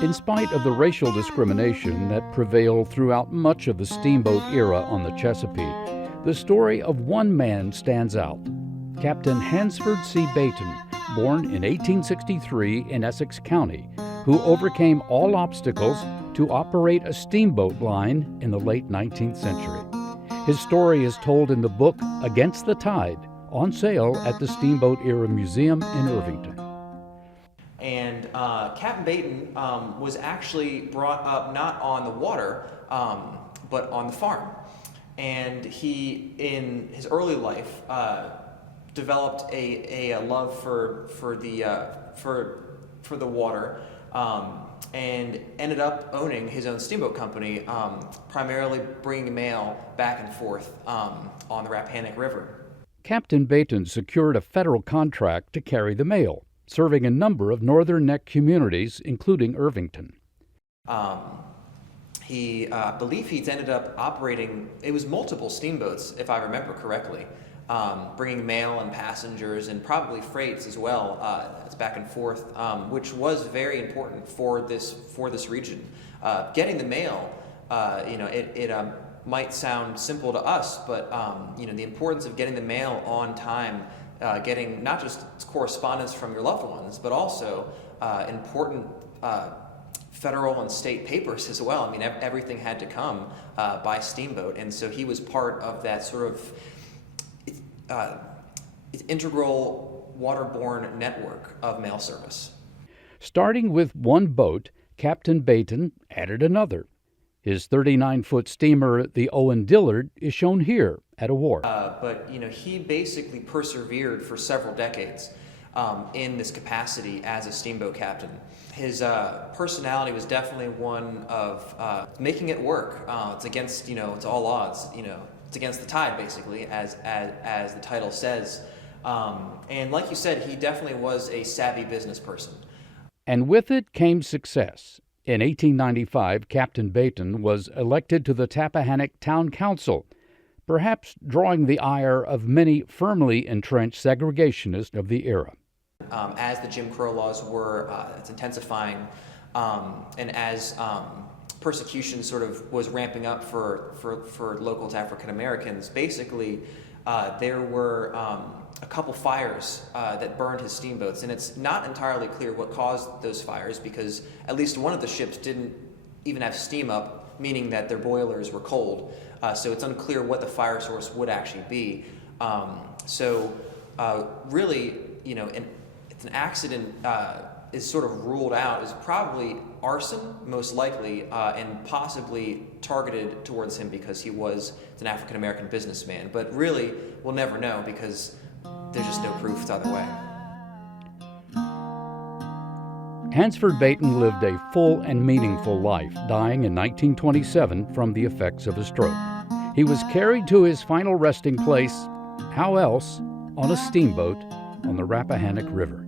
In spite of the racial discrimination that prevailed throughout much of the steamboat era on the Chesapeake, the story of one man stands out. Captain Hansford C. Bayton, born in 1863 in Essex County, who overcame all obstacles to operate a steamboat line in the late 19th century. His story is told in the book Against the Tide, on sale at the Steamboat Era Museum in Irvington. And Captain Bayton was actually brought up not on the water, but on the farm. And he, in his early life, developed a love for the water, and ended up owning his own steamboat company, primarily bringing mail back and forth on the Rappahannock River. Captain Bayton secured a federal contract to carry the mail, serving a number of northern neck communities, including Irvington. I believe he's ended up operating, it was multiple steamboats, if I remember correctly, bringing mail and passengers and probably freights as well. It's back and forth, which was very important for this region. Getting the mail, it might sound simple to us, but the importance of getting the mail on time, getting not just correspondence from your loved ones, but also important federal and state papers as well. I mean, everything had to come by steamboat, and so he was part of that sort of integral waterborne network of mail service. Starting with one boat, Captain Bayton added another. His 39-foot steamer, the Owen Dillard, is shown here at a wharf. But he basically persevered for several decades in this capacity as a steamboat captain. His personality was definitely one of making it work. It's against, it's all odds. It's against the tide, basically, as the title says. And like you said, he definitely was a savvy business person. And with it came success. In 1895, Captain Bayton was elected to the Tappahannock Town Council, perhaps drawing the ire of many firmly entrenched segregationists of the era. As the Jim Crow laws were intensifying, and as persecution sort of was ramping up for local African Americans, basically there were a couple fires that burned his steamboats, and it's not entirely clear what caused those fires, because at least one of the ships didn't even have steam up, meaning that their boilers were cold. So it's unclear what the fire source would actually be. Really, it's an accident is sort of ruled out as probably arson, most likely, and possibly targeted towards him because he was an African-American businessman. But really, we'll never know because there's just no proof either way. Hansford Bayton lived a full and meaningful life, dying in 1927 from the effects of a stroke. He was carried to his final resting place, how else, on a steamboat on the Rappahannock River.